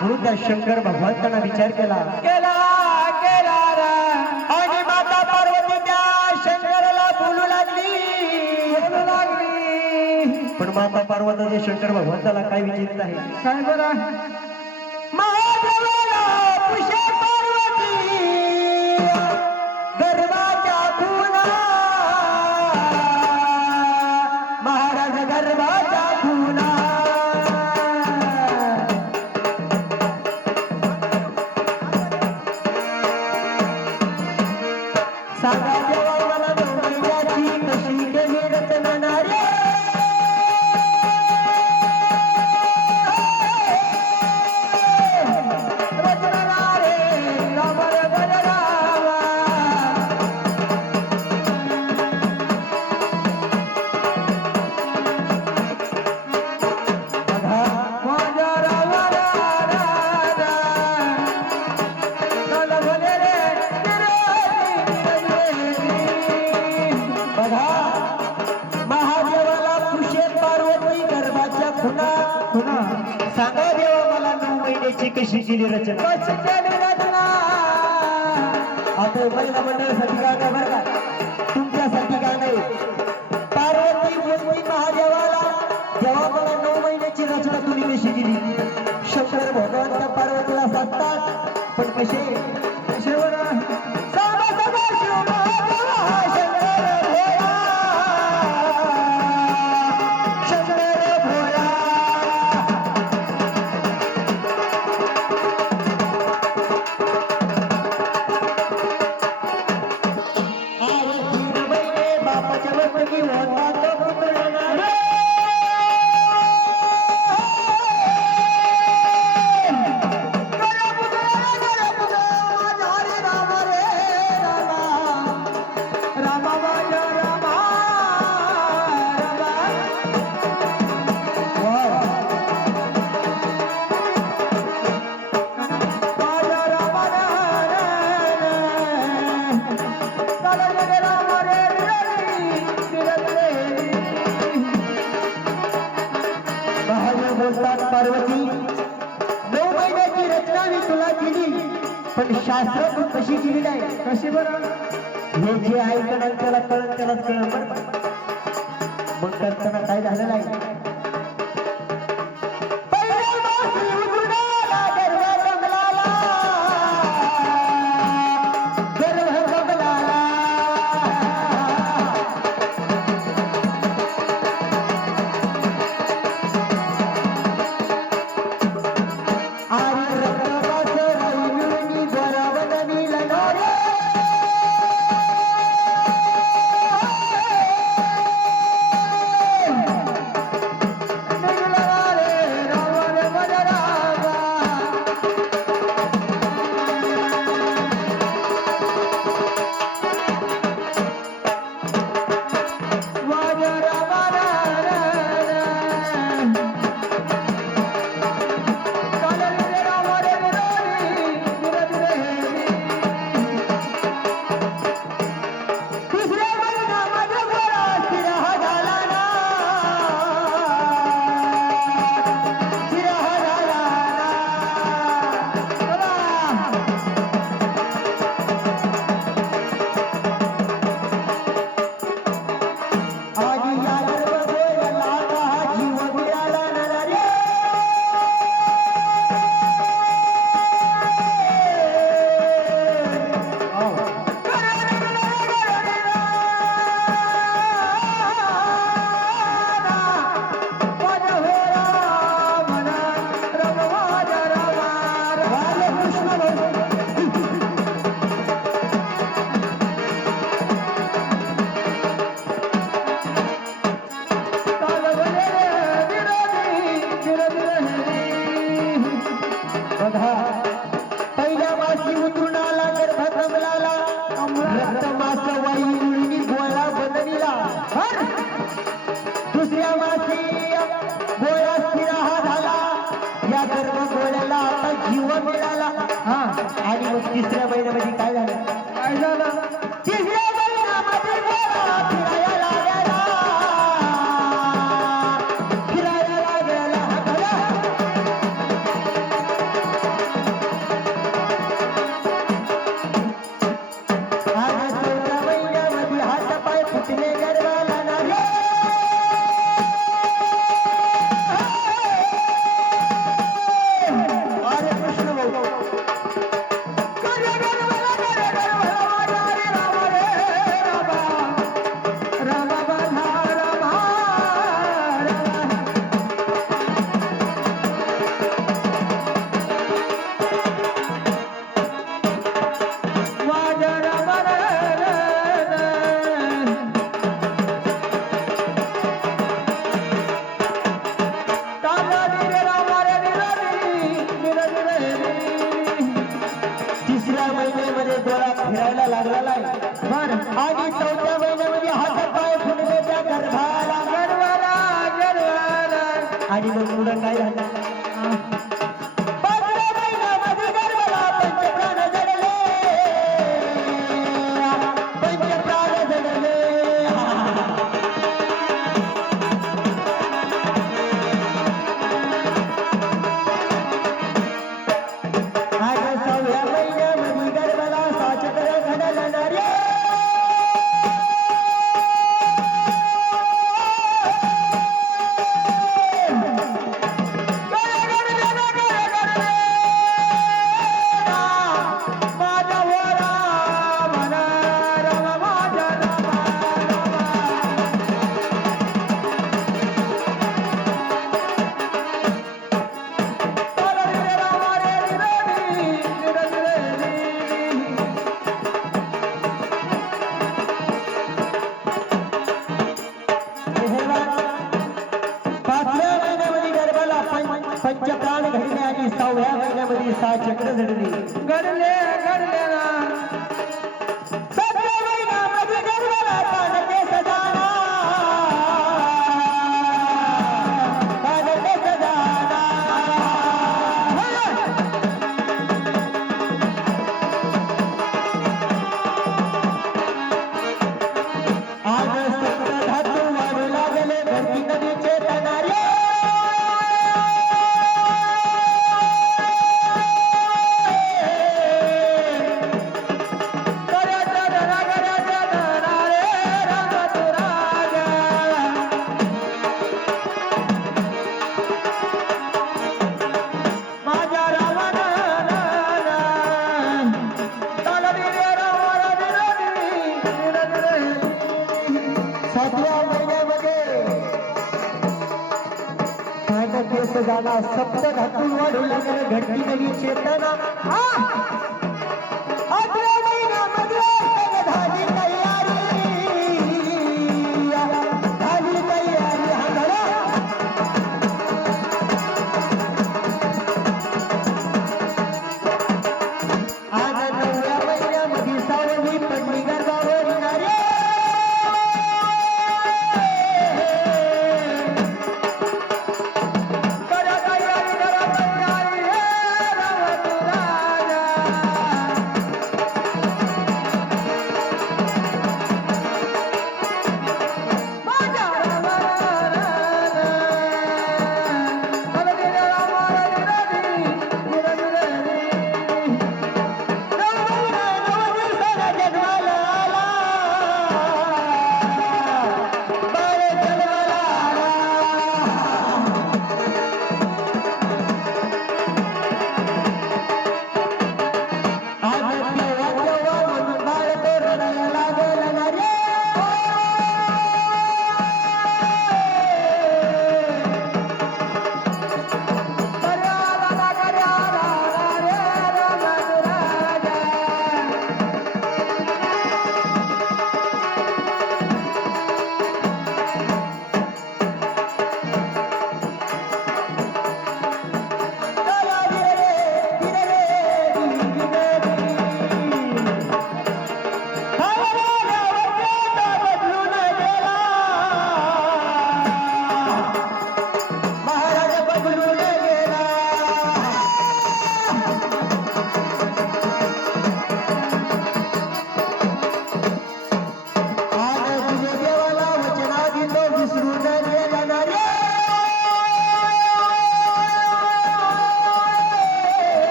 म्हणून त्या शंकर भगवंतांना विचार केला केला केला रा. आणि माता पार्वती त्या शंकराला बोलू लागली. पण माता पार्वती शंकर भगवंताला काय विचारत आहे? काय बरं महादेवाला पुषे पार्वती गर्भाच्या खुणा, महाराज गर्भाच्या खुणा. सांगा देवा मला नवऱ्याची कशी केली रचना रे. सांगा देवा मला 9 महिन्याची कशी केली रचना. आता महिला मंडळासाठी गाणं बरं का, तुमच्यासाठी गाणं. पार्वती बोलती महादेवाला जेव्हा मला 9 महिन्याची रचना तुम्ही कशी केली. शंकर भगवान त्या पार्वतीला सांगतात पण कसे कसे बरं. पार्वती 9 महिन्याची रचना मी तुला दिली पण शास्त्र तू कशी केली नाही. कशी बरं. हे जे ऐकणार त्याला कळत त्यालाच कळत बरं. मग करताना काय झालं नाही. आणि मग तिसऱ्या महिन्यामध्ये काय झालं? काय झालं? तिसऱ्या महिन्यामध्ये गोरा फिरायला गेला, फिरायला गेला. आणि मग पुढं काय झालं पाचव्या महिन्यामध्ये गर्भाला पंचप्राण जडले पंचप्राण जडले आज 6व्या महिन्यामध्ये गर्भाला 6 चक्र घडलं रे पंचप्राण घडले आणि 6व्या महिन्यामध्ये 6 चक्र झडली घडले घडले ना 7व्या महिन्यामध्ये गर्भाला कानके सजाना कानके सजाना आज सप्त धातू वाढू लागले धरती नदी चेतना रे सप्त धातू वाढू लागले घडती नवी चेतना